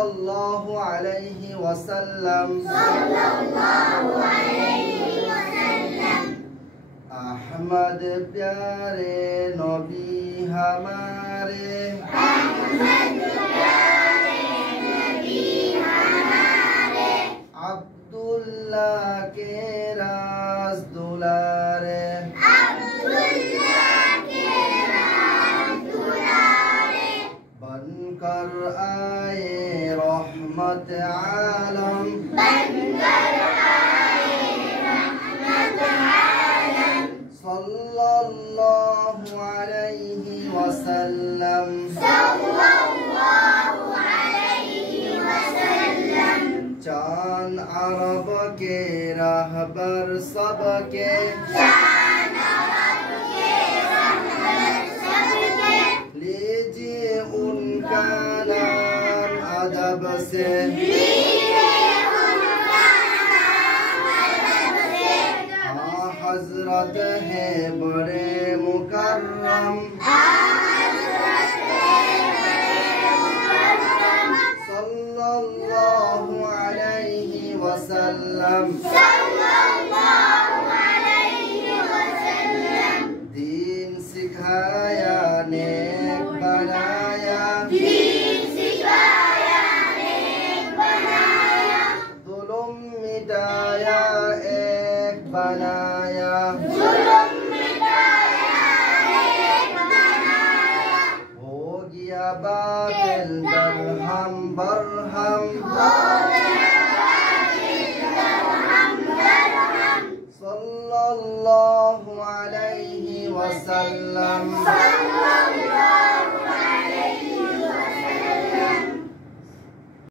सल्लल्लाहु अलैहि वसल्लम अहमद प्यारे नबी हमारे अब्दुल्लाह के राज दुलारे बनकर आए रहमत आलम सल्लल्लाहु अलैहि वसल्लम चांद अरब के रहबर सबके लीजिए उनका नाम अदब से हाँ हजरत है बड़े मुकर्रम सल्लल्लाहु अलैहि वसल्लम दीन सिखाया नेक बनाया जुल्म मिटाया एक बनाया हो गया बातिल दरहम बरहम सल्लल्लाहु अलैहि वसल्लम।